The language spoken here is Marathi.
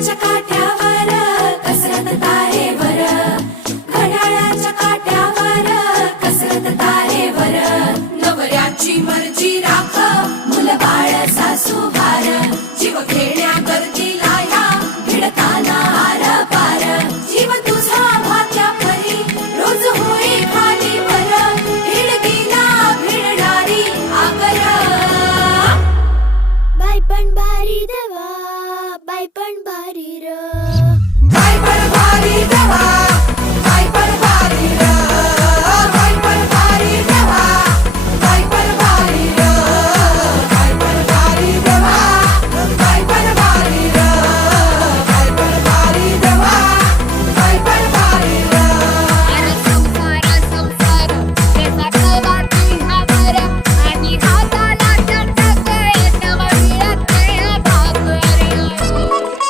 घड्याळाच्या काठ्यावर कसरत तारेवर, घड्याळाच्या काठ्यावर कसरत तारेवर. नवऱ्याची मर्जी राख मुलं बाळ सासू भार, जीव घेण्या गर्दीला या भिडताना आर पार. जीव तुझा भात्या परी रोज होई खाली वर, भिडकीला भिडणारी आकर. बाई पण भारी देवा, बाई पण भारी र, बाई पण भारी